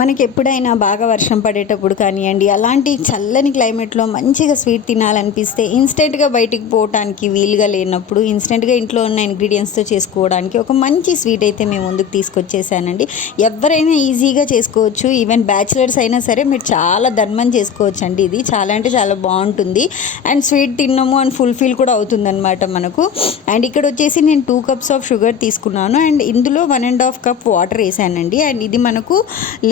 మనకి ఎప్పుడైనా బాగా వర్షం పడేటప్పుడు కానివ్వండి, అలాంటి చల్లని క్లైమేట్లో మంచిగా స్వీట్ తినాలనిపిస్తే ఇన్స్టెంట్గా బయటికి పోవడానికి వీలుగా లేనప్పుడు ఇన్స్టెంట్గా ఇంట్లో ఉన్న ఇంగ్రీడియంట్స్తో చేసుకోవడానికి ఒక మంచి స్వీట్ అయితే మేము ముందుకు తీసుకొచ్చేసానండి. ఎవరైనా ఈజీగా చేసుకోవచ్చు. ఈవెన్ బ్యాచిలర్స్ అయినా సరే మీరు చాలా ధర్మం చేసుకోవచ్చు అండి. ఇది చాలా అంటే చాలా బాగుంటుంది. అండ్ స్వీట్ తిన్నాము అండ్ ఫుల్ఫిల్ కూడా అవుతుందన్నమాట మనకు. అండ్ ఇక్కడ వచ్చేసి నేను 2 కప్స్ ఆఫ్ షుగర్ తీసుకున్నాను. అండ్ ఇందులో 1.5 కప్ వాటర్ వేసానండి. అండ్ ఇది మనకు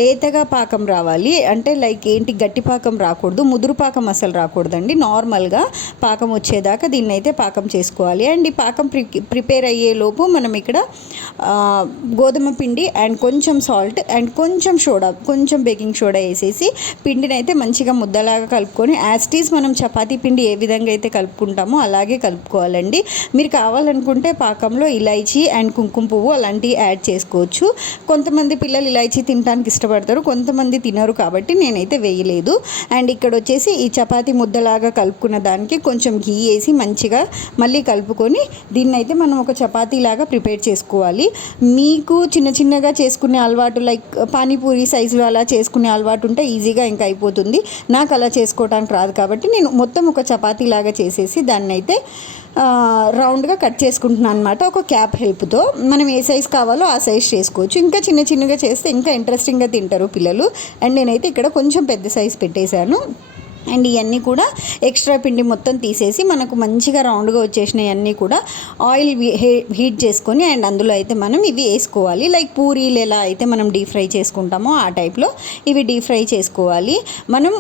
లేతగా పాకం రావాలి. అంటే లైక్ ఏంటి, గట్టి పాకం రాకూడదు, ముదురు పాకం అసలు రాకూడదండి. నార్మల్గా పాకం వచ్చేదాకా దీన్ని అయితే పాకం చేసుకోవాలి. అండ్ ఈ పాకం ప్రిపేర్ అయ్యేలోపు మనం ఇక్కడ గోధుమ పిండి అండ్ కొంచెం సాల్ట్ అండ్ కొంచెం బేకింగ్ సోడా వేసేసి పిండిని అయితే మంచిగా ముద్దలాగా కలుపుకొని యాస్టీస్ మనం చపాతీ పిండి ఏ విధంగా అయితే కలుపుకుంటామో అలాగే కలుపుకోవాలండి. మీరు కావాలనుకుంటే పాకంలో ఇలైచీ అండ్ కుంకుమ పువ్వు అలాంటివి యాడ్ చేసుకోవచ్చు. కొంతమంది పిల్లలు ఇలైచీ తినడానికి ఇష్టపడతారు, కొంతమంది తినరు, కాబట్టి నేనైతే వేయలేదు. అండ్ ఇక్కడ వచ్చేసి ఈ చపాతీ ముద్దలాగా కలుపుకున్న దానికి కొంచెం ఘీ వేసి మంచిగా మళ్ళీ కలుపుకొని దీన్ని అయితే మనం ఒక చపాతీలాగా ప్రిపేర్ చేసుకోవాలి. మీకు చిన్నగా చేసుకునే అలవాటు, లైక్ పానీపూరి సైజులో అలా చేసుకునే అలవాటు ఉంటే ఈజీగా ఇంకా అయిపోతుంది. నాకు అలా చేసుకోవడానికి రాదు కాబట్టి నేను మొత్తం ఒక చపాతీలాగా చేసేసి దాన్ని అయితే రౌండ్గా కట్ చేసుకుంటున్నాను అనమాట. ఒక క్యాప్ హెల్ప్తో మనం ఏ సైజ్ కావాలో ఆ సైజ్ చేసుకోవచ్చు. ఇంకా చిన్నగా చేస్తే ఇంకా ఇంట్రెస్టింగ్గా తింటారు పిల్లలు. అండ్ నేనైతే ఇక్కడ కొంచెం పెద్ద సైజ్ పెట్టేశాను. అండ్ ఇవన్నీ కూడా ఎక్స్ట్రా పిండి మొత్తం తీసేసి మనకు మంచిగా రౌండ్గా వచ్చేసినవి అన్నీ కూడా ఆయిల్ హీట్ చేసుకొని అండ్ అందులో అయితే మనం ఇవి వేసుకోవాలి. లైక్ పూరీలు ఎలా అయితే మనం డీప్ ఫ్రై చేసుకుంటామో ఆ టైప్లో ఇవి డీప్ ఫ్రై చేసుకోవాలి. మనం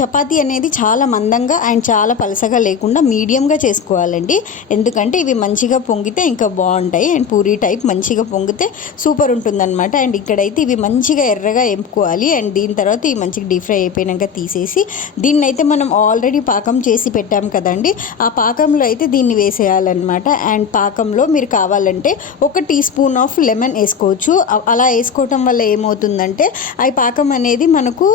చపాతీ అనేది చాలా మందంగా అండ్ చాలా పలసగా లేకుండా మీడియంగా చేసుకోవాలండి. ఎందుకంటే ఇవి మంచిగా పొంగితే ఇంకా బాగుంటాయి. అండ్ పూరీ టైప్ మంచిగా పొంగితే సూపర్ ఉంటుందన్నమాట. అండ్ ఇక్కడైతే ఇవి మంచిగా ఎర్రగా ఎంపుకోవాలి. అండ్ దీని తర్వాత ఇవి మంచిగా డీప్ ఫ్రై అయిపోయాక తీసేసి దీన్ని అయితే మనం ఆల్రెడీ పాకం చేసి పెట్టాం కదండి, ఆ పాకంలో అయితే దీన్ని వేసేయాలన్నమాట. అండ్ పాకంలో మీరు కావాలంటే 1 టీ స్పూన్ ఆఫ్ లెమన్ వేసుకోవచ్చు. అలా వేసుకోవటం వల్ల ఏమవుతుందంటే ఆ పాకం అనేది మనకు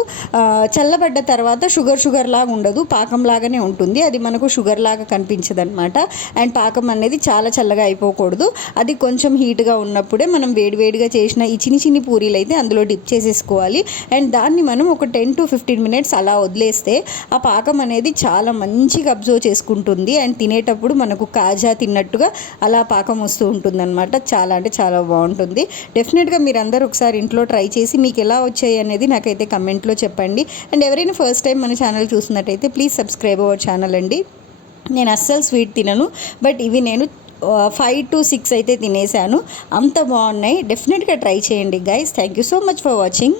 చల్లబడ్డ తర్వాత షుగర్ లాగా ఉండదు, పాకం లాగానే ఉంటుంది. అది మనకు షుగర్ లాగా కనిపించదు అనమాట. అండ్ పాకం అనేది చాలా చల్లగా అయిపోకూడదు. అది కొంచెం హీట్గా ఉన్నప్పుడే మనం వేడిగా చేసిన ఈ చిన్ని పూరీలు అయితే అందులో డిప్ చేసేసుకోవాలి. అండ్ దాన్ని మనం ఒక 10 to 15 మినిట్స్ అలా వదిలేస్తే ఆ పాకం అనేది చాలా మంచిగా అబ్జర్వ్ చేసుకుంటుంది. అండ్ తినేటప్పుడు మనకు కాజా తిన్నట్టుగా అలా పాకం వస్తూ ఉంటుందన్నమాట. చాలా అంటే చాలా బాగుంటుంది. డెఫినెట్గా మీరు అందరూ ఒకసారి ఇంట్లో ట్రై చేసి మీకు ఎలా వచ్చాయి అనేది నాకైతే కమెంట్లో చెప్పండి. అండ్ ఎవరైనా ఫస్ట్ టైం మన ఛానల్ చూస్తున్నట్టయితే ప్లీజ్ సబ్స్క్రైబ్ అవర్ ఛానల్ అండి. నేను అస్సలు స్వీట్ తినను, బట్ ఇవి నేను 5 to 6 అయితే తినేసాను. అంత బాగున్నాయి. డెఫినెట్గా ట్రై చేయండి guys. Thank you so much for watching.